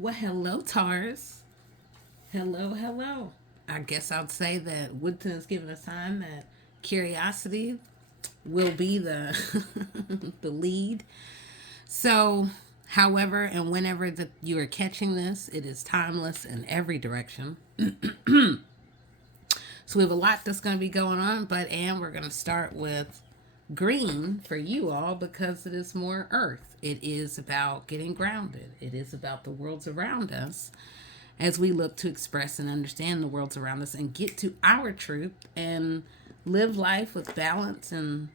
Well, hello, Taurus. Hello, hello. I guess I'd say that Woodson is giving a sign that curiosity will be the the lead. So, however and whenever that you are catching this, it is timeless in every direction. So we have a lot that's going to be going on, and we're going to start with green for you all because it is more earth. It is about getting grounded. It is about the worlds around us as we look to express and understand the worlds around us and get to our truth and live life with balance and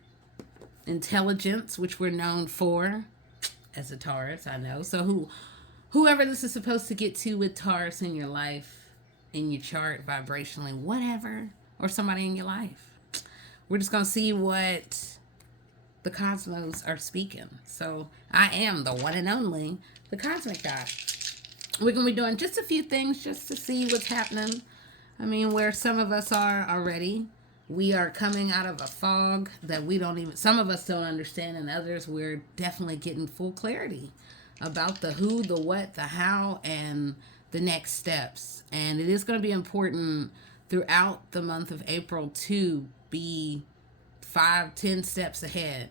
intelligence, which we're known for as a Taurus, I know. So whoever this is supposed to get to with Taurus in your life, in your chart, vibrationally, whatever, or somebody in your life. We're just gonna see what the cosmos are speaking. So I am the one and only, the cosmic guy. We're gonna be doing just a few things just to see what's happening. I mean, where some of us are already. We are coming out of a fog that we don't even, some of us don't understand, and others we're definitely getting full clarity about the who, the what, the how, and the next steps. And it is going to be important throughout the month of April to be 5, 10 steps ahead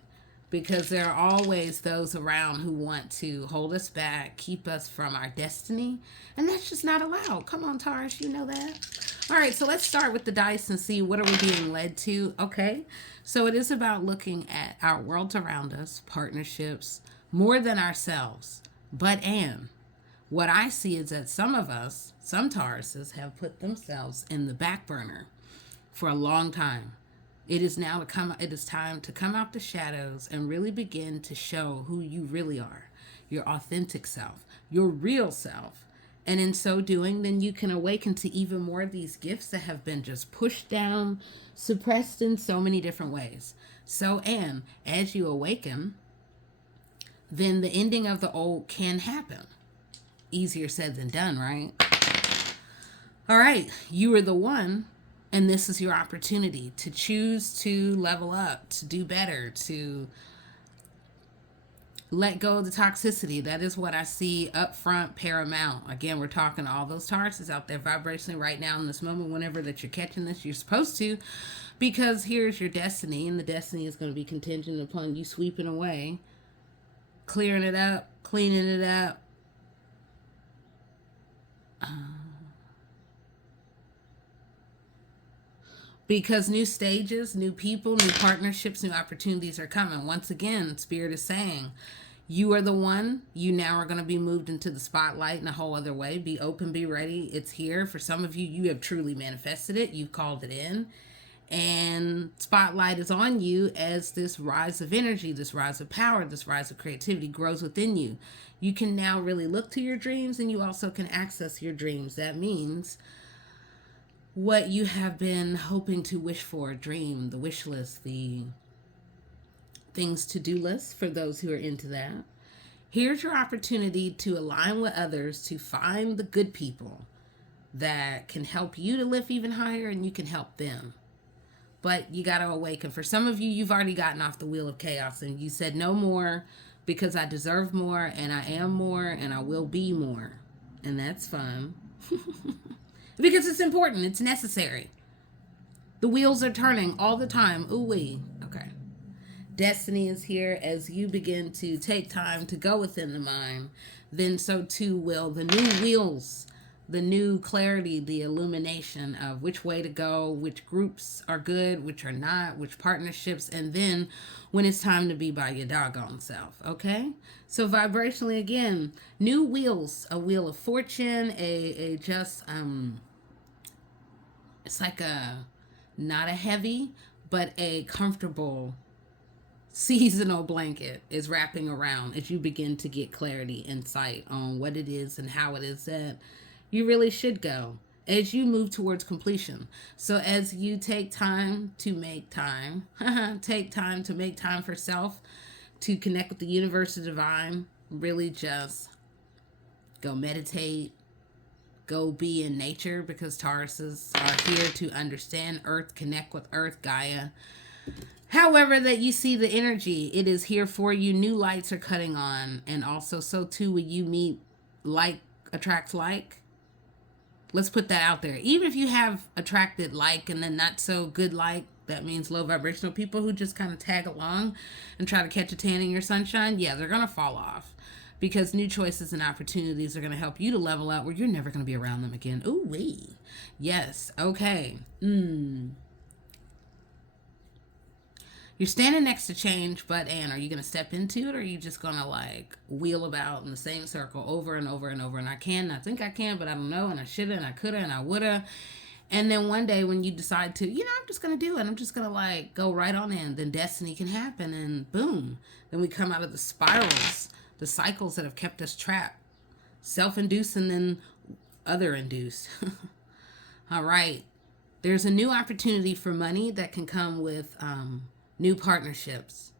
because there are always those around who want to hold us back, keep us from our destiny, and that's just not allowed. Come on, Taurus, you know that. All right, so let's start with the dice and see what are we being led to. Okay, so it is about looking at our worlds around us, partnerships, more than ourselves. And what I see is that some of us, some Tauruses, have put themselves in the back burner for a long time. It is time to come out the shadows and really begin to show who you really are, your authentic self, your real self. And in so doing, then you can awaken to even more of these gifts that have been just pushed down, suppressed in so many different ways. So, and as you awaken, then the ending of the old can happen. Easier said than done, right? All right, you are the one, and this is your opportunity to choose to level up, to do better, to let go of the toxicity. That is what I see up front, paramount. Again, we're talking to all those Tauruses out there vibrationally right now in this moment, whenever that you're catching this, you're supposed to, because here's your destiny, and the destiny is going to be contingent upon you sweeping away, clearing it up, cleaning it up. Because new stages, new people, new partnerships, new opportunities are coming. Once again, Spirit is saying, you are the one. You now are going to be moved into the spotlight in a whole other way. Be open, be ready. It's here. For some of you, you have truly manifested it. You've called it in. And spotlight is on you as this rise of energy, this rise of power, this rise of creativity grows within you. You can now really look to your dreams, and you also can access your dreams. That means what you have been hoping to wish for, dream, the wish list, the things to do list for those who are into that. Here's your opportunity to align with others to find the good people that can help you to lift even higher, and you can help them. But you got to awaken. For some of you, you've already gotten off the wheel of chaos and you said no more because I deserve more and I am more and I will be more. And that's fine. Because it's important. It's necessary. The wheels are turning all the time. Ooh wee. Okay. Destiny is here as you begin to take time to go within the mind. Then so too will the new wheels, the new clarity, the illumination of which way to go, which groups are good, which are not, which partnerships, and then when it's time to be by your doggone self, okay? So vibrationally, again, new wheels, a wheel of fortune, it's like not a heavy, but a comfortable seasonal blanket is wrapping around as you begin to get clarity, insight on what it is and how it is that you really should go as you move towards completion. So as you take time to make time, take time to make time for self, to connect with the universe, the divine, really just go meditate, go be in nature, because Tauruses are here to understand Earth, connect with Earth, Gaia. However that you see the energy, it is here for you. New lights are cutting on, and also so too when you meet like attracts like. Let's put that out there. Even if you have attracted like and then not so good like, that means low vibrational people who just kind of tag along and try to catch a tan in your sunshine, yeah, they're going to fall off. Because new choices and opportunities are going to help you to level out where you're never going to be around them again. Ooh, wee. Yes. Okay. You're standing next to change, but Anne, are you going to step into it, or are you just going to like wheel about in the same circle over and over and over? And I think I can, but I don't know, and I shoulda, and I coulda, and I woulda. And then one day when you decide to, I'm just going to do it. I'm just going to like go right on in. Then destiny can happen, and boom. Then we come out of the spirals, the cycles that have kept us trapped. Self-induced and then other-induced. All right. There's a new opportunity for money that can come with new partnerships.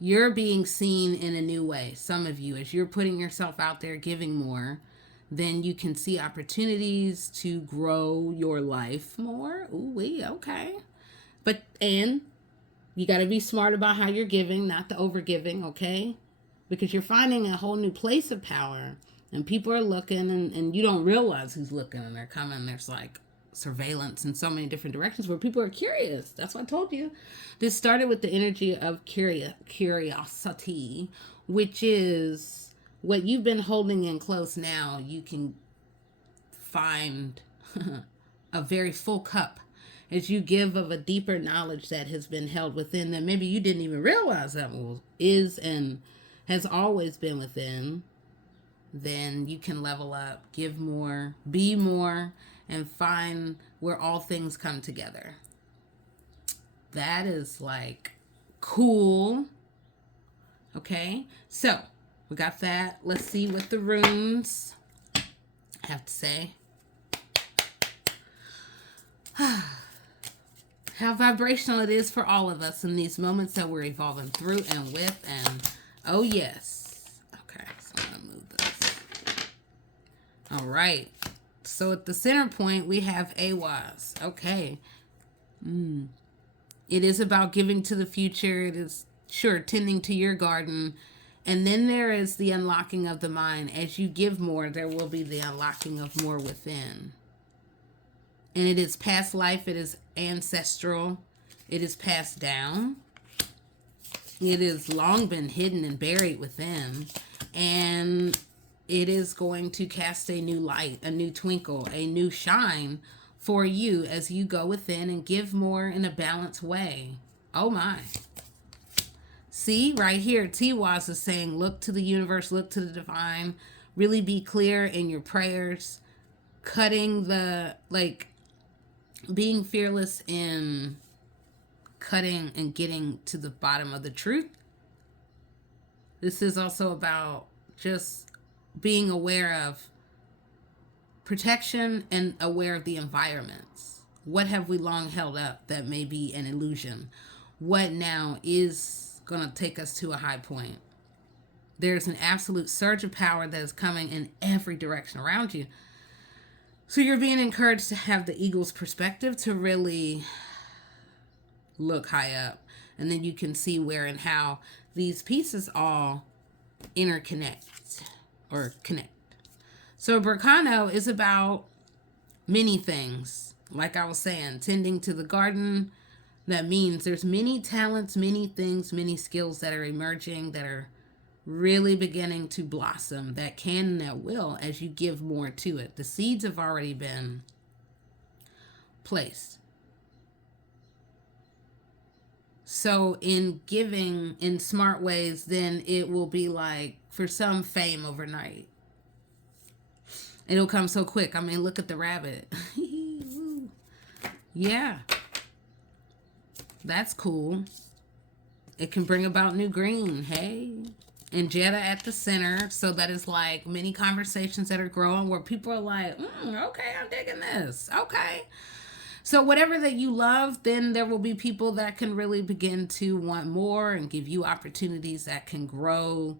You're being seen in a new way. Some of you, as you're putting yourself out there, giving more, then you can see opportunities to grow your life more. Ooh, okay. And you got to be smart about how you're giving, not the over giving, okay? Because you're finding a whole new place of power, and people are looking, and you don't realize who's looking, and they're coming. There's like surveillance in so many different directions where people are curious. That's what I told you. This started with the energy of curiosity, which is what you've been holding in close. Now you can find a very full cup as you give of a deeper knowledge that has been held within that maybe you didn't even realize that is and has always been within. Then you can level up, give more, be more, and find where all things come together. That is like cool. Okay, so we got that. Let's see what the runes have to say. How vibrational it is for all of us in these moments that we're evolving through and with. And oh yes. Okay, so I'm gonna move this. All right. So at the center point, we have AWAS. Okay. It is about giving to the future. It is, sure, tending to your garden. And then there is the unlocking of the mind. As you give more, there will be the unlocking of more within. And it is past life. It is ancestral. It is passed down. It has long been hidden and buried within. And it is going to cast a new light, a new twinkle, a new shine for you as you go within and give more in a balanced way. Oh my. See, right here, Tiwaz is saying, look to the universe, look to the divine, really be clear in your prayers, cutting the, being fearless in cutting and getting to the bottom of the truth. This is also about just being aware of protection and aware of the environments. What have we long held up that may be an illusion? What now is going to take us to a high point? There's an absolute surge of power that is coming in every direction around you. So you're being encouraged to have the eagle's perspective, to really look high up. And then you can see where and how these pieces all interconnect or connect. So Berkano is about many things. Like I was saying, tending to the garden. That means there's many talents, many things, many skills that are emerging, that are really beginning to blossom, that can and that will as you give more to it. The seeds have already been placed. So in giving in smart ways, then it will be like, for some, fame overnight. It'll come so quick. I mean, look at the rabbit. Yeah. That's cool. It can bring about new green. Hey. And Jeddah at the center. So that is like many conversations that are growing where people are like, okay, I'm digging this. Okay. So whatever that you love, then there will be people that can really begin to want more and give you opportunities that can grow.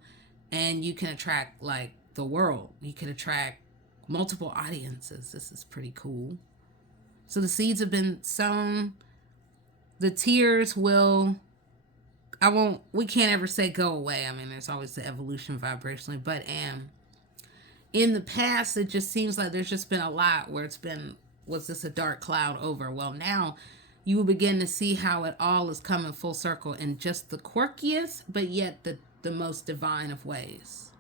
And you can attract like the world. You can attract multiple audiences. This is pretty cool. So the seeds have been sown. The tears will, we can't ever say go away. I mean, there's always the evolution vibrationally, but in the past, it just seems like there's just been a lot where it's been, was this a dark cloud over? Well, now you will begin to see how it all is coming full circle in just the quirkiest, but yet the most divine of ways.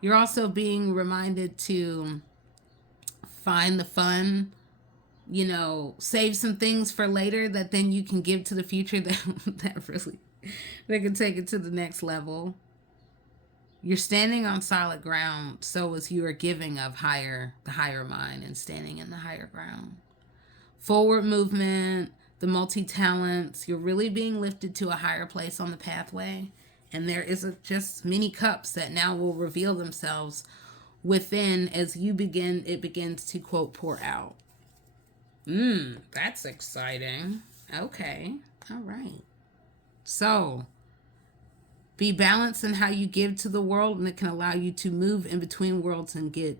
You're also being reminded to find the fun, save some things for later that then you can give to the future that really, that can take it to the next level. You're standing on solid ground, so as you are giving of the higher mind and standing in the higher ground. Forward movement, the multi-talents, you're really being lifted to a higher place on the pathway. And there is just many cups that now will reveal themselves within as it begins to, quote, pour out. That's exciting. Okay. All right. So, be balanced in how you give to the world, and it can allow you to move in between worlds and get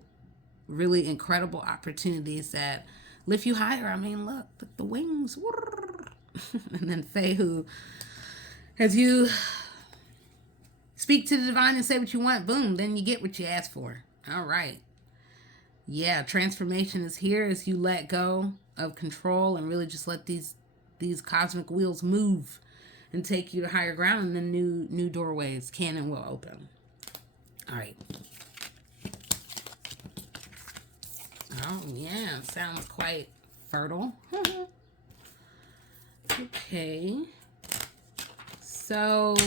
really incredible opportunities that lift you higher. I mean, look the wings. And then Faye, who, as you speak to the divine and say what you want, boom, then you get what you ask for. All right. Yeah, transformation is here as you let go of control and really just let these cosmic wheels move and take you to higher ground, and then new doorways can and will open. All right. Oh, yeah. Sounds quite fertile. Okay. So,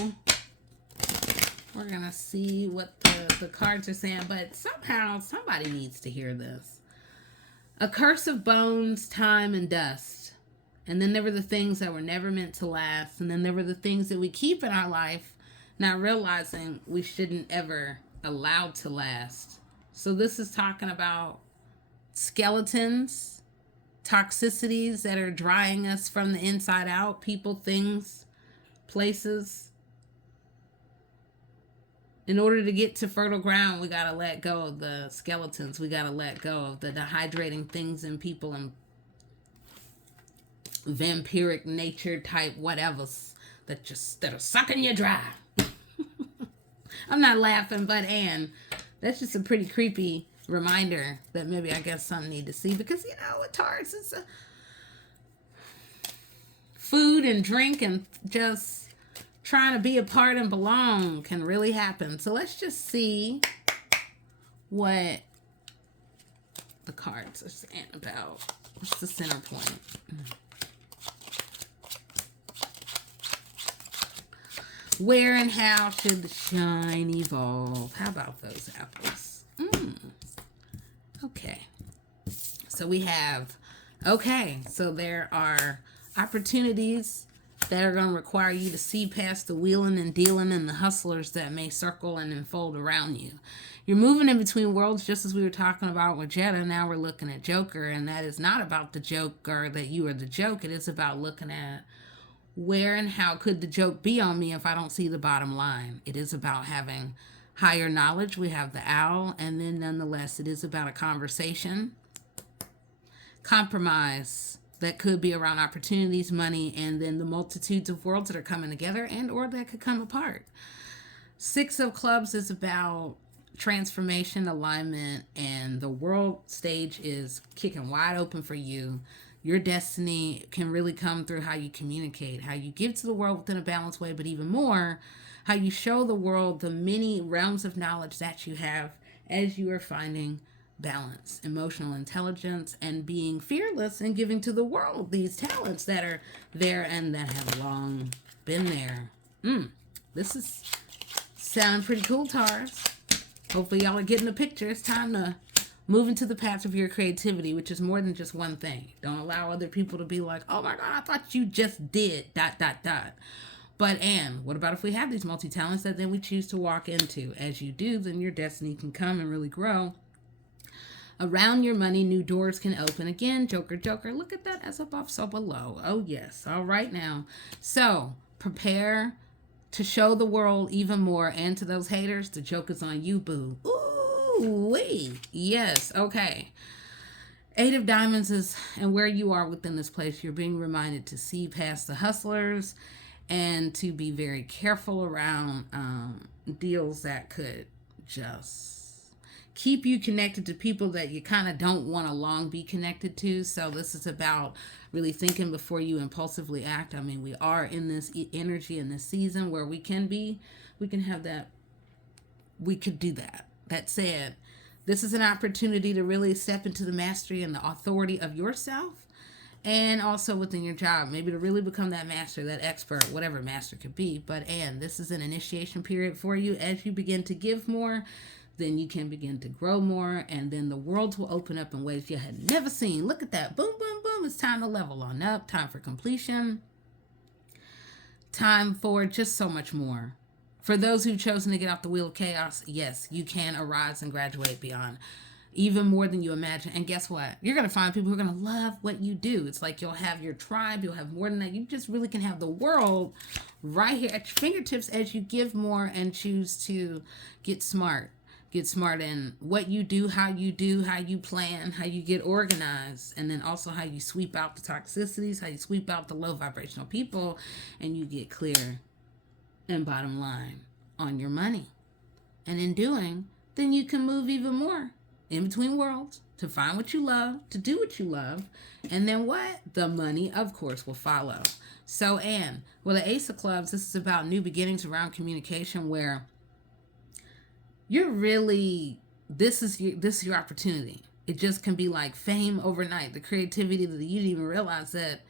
we're going to see what the cards are saying, but somehow somebody needs to hear this. A curse of bones, time, and dust. And then there were the things that were never meant to last. And then there were the things that we keep in our life, not realizing we shouldn't ever allow to last. So this is talking about skeletons, toxicities that are drying us from the inside out, people, things, places. In order to get to fertile ground, we got to let go of the skeletons. We got to let go of the dehydrating things in people and vampiric nature type whatevers that are sucking you dry. I'm not laughing, but that's just a pretty creepy reminder that maybe I guess some need to see, because with Taurus, it's food and drink and just trying to be a part and belong can really happen. So let's just see what the cards are saying about what's the center point. Where and how should the shine evolve? How about those apples? Okay. So we have, so there are opportunities that are going to require you to see past the wheeling and dealing and the hustlers that may circle and unfold around you. You're moving in between worlds, just as we were talking about with Jetta. Now we're looking at Joker, and that is not about the Joker that you are the joke. It is about looking at where and how could the joke be on me if I don't see the bottom line. It is about having higher knowledge. We have the owl, and then nonetheless, it is about a conversation, compromise that could be around opportunities, money, and then the multitudes of worlds that are coming together and or that could come apart. 6 of Clubs is about transformation, alignment, and the world stage is kicking wide open for you. Your destiny can really come through how you communicate, how you give to the world within a balanced way, but even more, how you show the world the many realms of knowledge that you have as you are finding balance, emotional intelligence, and being fearless and giving to the world these talents that are there and that have long been there. This is sounding pretty cool, Taurus. Hopefully y'all are getting the picture. It's time to move into the path of your creativity, which is more than just one thing. Don't allow other people to be like, oh my God, I thought you just did ... But, and what about if we have these multi-talents that then we choose to walk into? As you do, then your destiny can come and really grow. Around your money, new doors can open. Again, Joker, look at that, as above, so below. Oh, yes. All right now. So, prepare to show the world even more. And to those haters, the joke is on you, boo. Ooh-wee. Yes, okay. 8 of Diamonds is, and where you are within this place, you're being reminded to see past the hustlers and to be very careful around deals that could just keep you connected to people that you kind of don't want to long be connected to. So this is about really thinking before you impulsively act. I mean, we are in this energy in this season where we can have that, we could do that. That said, this is an opportunity to really step into the mastery and the authority of yourself, and also within your job, maybe to really become that master, that expert, whatever master could be. And this is an initiation period for you. As you begin to give more, then you can begin to grow more, and then the world will open up in ways you had never seen. Look at that. Boom, boom, boom. It's time to level on up. Time for completion. Time for just so much more. For those who've chosen to get off the wheel of chaos, yes, you can arise and graduate beyond even more than you imagine. And guess what? You're going to find people who are going to love what you do. It's like you'll have your tribe. You'll have more than that. You just really can have the world right here at your fingertips as you give more and choose to get smart. Get smart in what you do, how you plan, how you get organized, and then also how you sweep out the toxicities, how you sweep out the low vibrational people, and you get clear and bottom line on your money. And in doing, then you can move even more in between worlds to find what you love, to do what you love, and then what? The money, of course, will follow. So, Anne, well, the Ace of Clubs, this is about new beginnings around communication where you're really, this is your opportunity. It just can be like fame overnight, the creativity that you didn't even realize that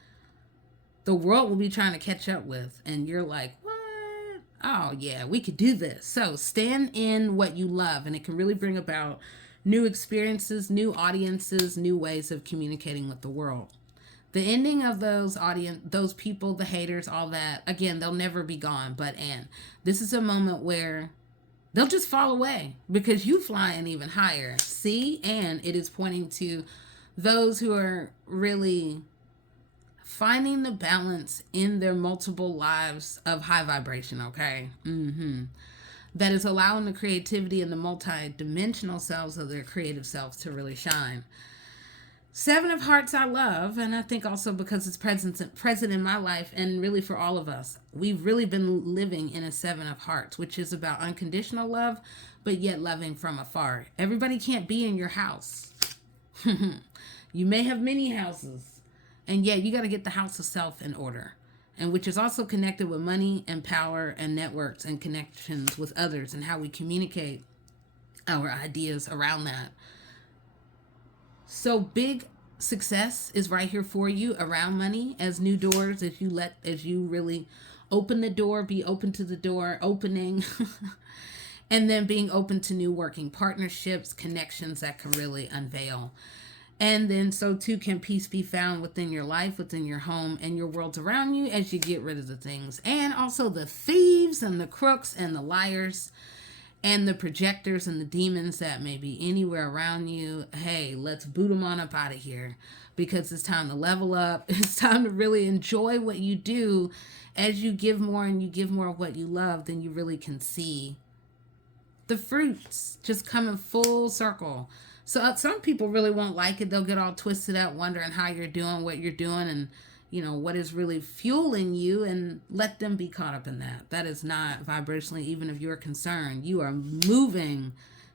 the world will be trying to catch up with. And you're like, what? Oh, yeah, we could do this. So stand in what you love, and it can really bring about new experiences, new audiences, new ways of communicating with the world. The ending of those people, the haters, all that, again, they'll never be gone. But Anne, this is a moment where they'll just fall away because you flying even higher. See, and it is pointing to those who are really finding the balance in their multiple lives of high vibration, okay? That is allowing the creativity and the multi-dimensional selves of their creative selves to really shine. Seven of Hearts I love, and I think also because it's present in my life and really for all of us. We've really been living in a Seven of Hearts, which is about unconditional love, but yet loving from afar. Everybody can't be in your house. You may have many houses, and yet you got to get the house of self in order, and which is also connected with money and power and networks and connections with others and how we communicate our ideas around that. So big success is right here for you around money as new doors, as you really open the door, be open to the door opening, and then being open to new working partnerships, connections that can really unveil. And then so too can peace be found within your life, within your home, and your worlds around you as you get rid of the things. And also the thieves and the crooks and the liars and the projectors and the demons that may be anywhere around you. Hey, let's boot them on up out of here, because it's time to level up. It's time to really enjoy what you do. As you give more and you give more of what you love, then you really can see the fruits just coming full circle. So some people really won't like it. They'll get all twisted up wondering how you're doing, what you're doing, and what is really fueling you, and let them be caught up in that. That is not vibrationally even of your concern. You are moving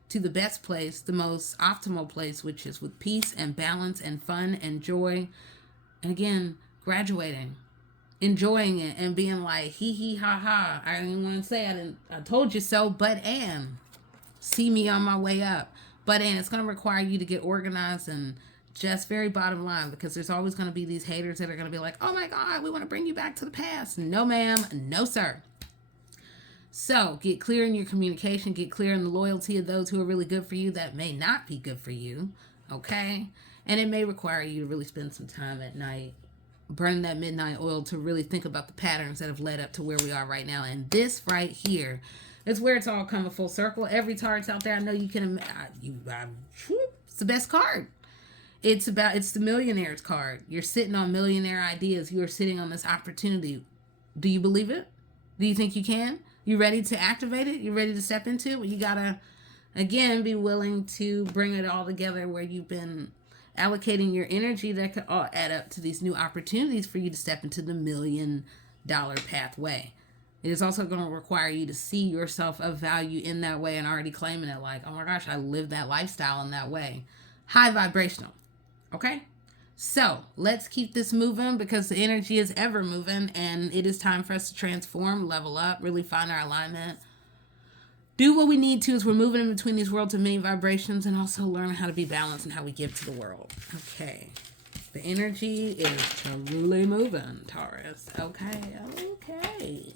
to the best place, the most optimal place, which is with peace and balance and fun and joy. And again, graduating, enjoying it, and being like, hee hee ha ha. I didn't want to say I told you so, but and see me on my way up. But and it's going to require you to get organized and just very bottom line, because there's always going to be these haters that are going to be like, oh my God, we want to bring you back to the past. No, ma'am. No, sir. So get clear in your communication, get clear in the loyalty of those who are really good for you that may not be good for you. Okay. And it may require you to really spend some time at night, burning that midnight oil to really think about the patterns that have led up to where we are right now. And this right here is where it's all coming full circle. Every tarot's out there, I know you can, it's the best card. It's the millionaire's card. You're sitting on millionaire ideas. You are sitting on this opportunity. Do you believe it? Do you think you can? You ready to activate it? You ready to step into it? Well, you gotta, again, be willing to bring it all together where you've been allocating your energy that could all add up to these new opportunities for you to step into the $1 million pathway. It is also going to require you to see yourself of value in that way and already claiming it like, oh my gosh, I live that lifestyle in that way. High vibrational. Okay? So let's keep this moving because the energy is ever moving and it is time for us to transform, level up, really find our alignment. Do what we need to as we're moving in between these worlds of many vibrations and also learn how to be balanced and how we give to the world. Okay. The energy is truly moving, Taurus. Okay.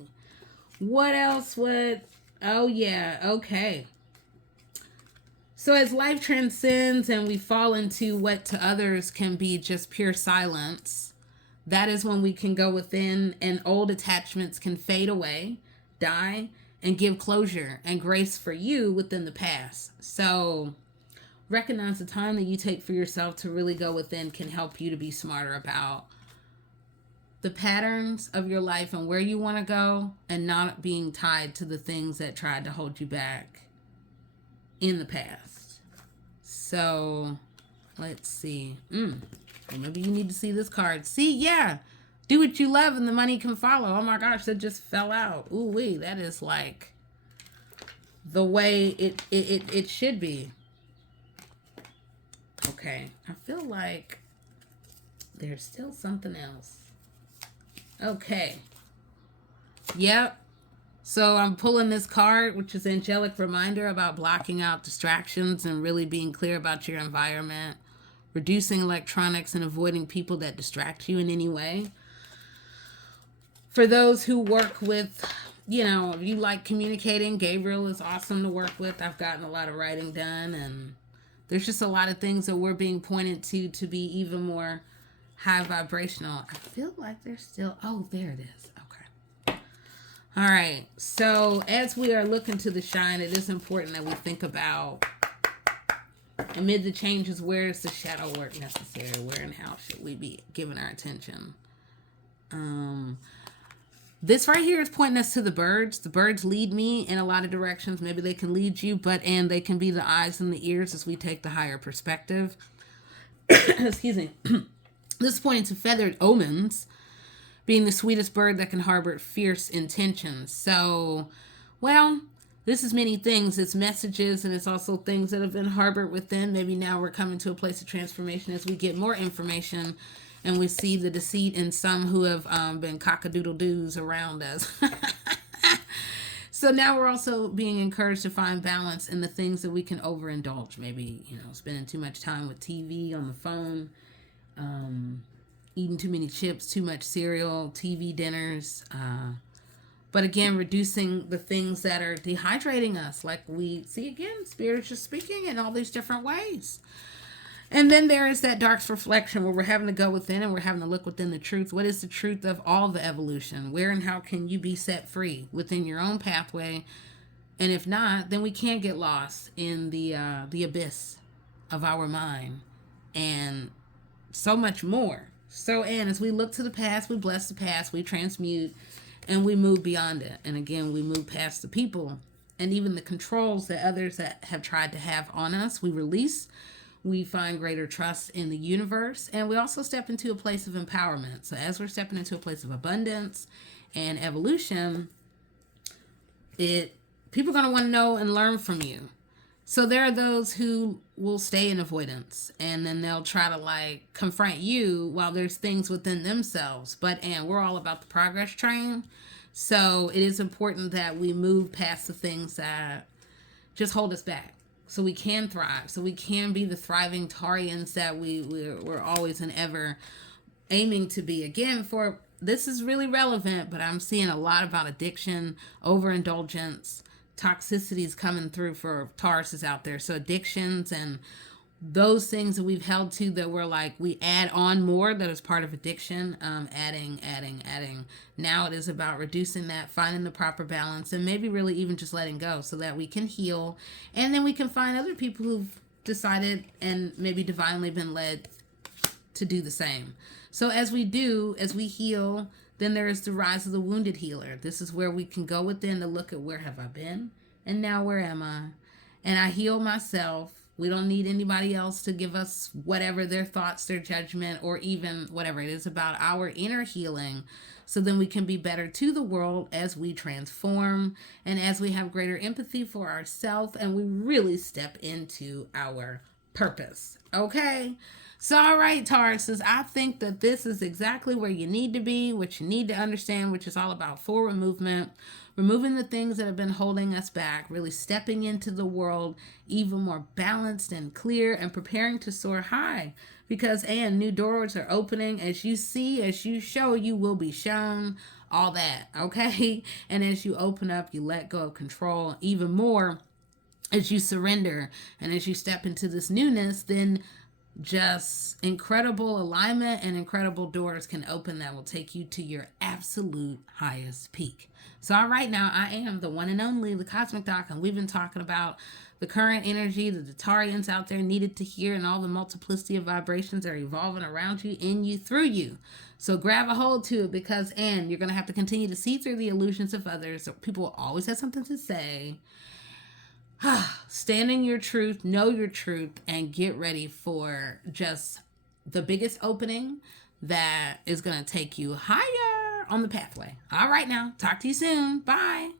What else would... Oh, yeah. Okay. So as life transcends and we fall into what to others can be just pure silence, that is when we can go within and old attachments can fade away, die, and give closure and grace for you within the past. So recognize the time that you take for yourself to really go within can help you to be smarter about the patterns of your life and where you want to go and not being tied to the things that tried to hold you back in the past. So let's see. Well, maybe you need to see this card. See, yeah. Do what you love and the money can follow. Oh my gosh, that just fell out. Ooh wee, that is like the way it should be. Okay, I feel like there's still something else. Okay. Yep. So I'm pulling this card, which is angelic reminder about blocking out distractions and really being clear about your environment, reducing electronics and avoiding people that distract you in any way. For those who work with, if you like communicating, Gabriel is awesome to work with. I've gotten a lot of writing done, and there's just a lot of things that we're being pointed to be even more high vibrational. I feel like there's still, there it is. Okay. All right. So as we are looking to the shine, it is important that we think about, amid the changes, where is the shadow work necessary? Where and how should we be giving our attention? This right here is pointing us to the birds. The birds lead me in a lot of directions. Maybe they can lead you, and they can be the eyes and the ears as we take the higher perspective. Excuse me. This is pointing to feathered omens, being the sweetest bird that can harbor fierce intentions. So, this is many things. It's messages, and it's also things that have been harbored within. Maybe now we're coming to a place of transformation as we get more information and we see the deceit in some who have been cock-a-doodle-doos around us. So now we're also being encouraged to find balance in the things that we can overindulge. Maybe, spending too much time with TV, on the phone, eating too many chips, too much cereal, TV dinners. But again, reducing the things that are dehydrating us, like we see again, spiritually speaking, in all these different ways. And then there is that dark reflection where we're having to go within and we're having to look within the truth. What is the truth of all the evolution? Where and how can you be set free within your own pathway? And if not, then we can't get lost in the abyss of our mind and so much more. So, and as we look to the past, we bless the past, we transmute, and we move beyond it. And again, we move past the people and even the controls that others that have tried to have on us. We release. We find greater trust in the universe, and we also step into a place of empowerment. So as we're stepping into a place of abundance and evolution, people are going to want to know and learn from you. So there are those who will stay in avoidance, and then they'll try to confront you while there's things within themselves. And we're all about the progress train. So it is important that we move past the things that just hold us back, so we can thrive, so we can be the thriving Taurians that we're always and ever aiming to be. Again, this is really relevant, but I'm seeing a lot about addiction, overindulgence, toxicities coming through for Tauruses out there. So addictions and those things that we've held to that we add on more that is part of addiction, adding. Now it is about reducing that, finding the proper balance, and maybe really even just letting go so that we can heal. And then we can find other people who've decided and maybe divinely been led to do the same. So as we heal, then there is the rise of the wounded healer. This is where we can go within to look at where have I been and now where am I? And I heal myself. We don't need anybody else to give us whatever their thoughts, their judgment, or even whatever. It is about our inner healing so then we can be better to the world as we transform and as we have greater empathy for ourselves and we really step into our purpose. Okay? So, all right, Tauruses, I think that this is exactly where you need to be, what you need to understand, which is all about forward movement, removing the things that have been holding us back, really stepping into the world even more balanced and clear and preparing to soar high. Because, and new doors are opening. As you see, as you show, you will be shown. All that, okay? And as you open up, you let go of control even more. As you surrender and as you step into this newness, then just incredible alignment and incredible doors can open that will take you to your absolute highest peak. So, all right, now I am the one and only, the Cosmic Doc, and we've been talking about the current energy that the Taurians out there needed to hear and all the multiplicity of vibrations that are evolving around you, in you, through you. So grab a hold to it because, and you're going to have to continue to see through the illusions of others. So people will always have something to say. Stand in your truth, know your truth, and get ready for just the biggest opening that is going to take you higher on the pathway. All right, now, talk to you soon. Bye.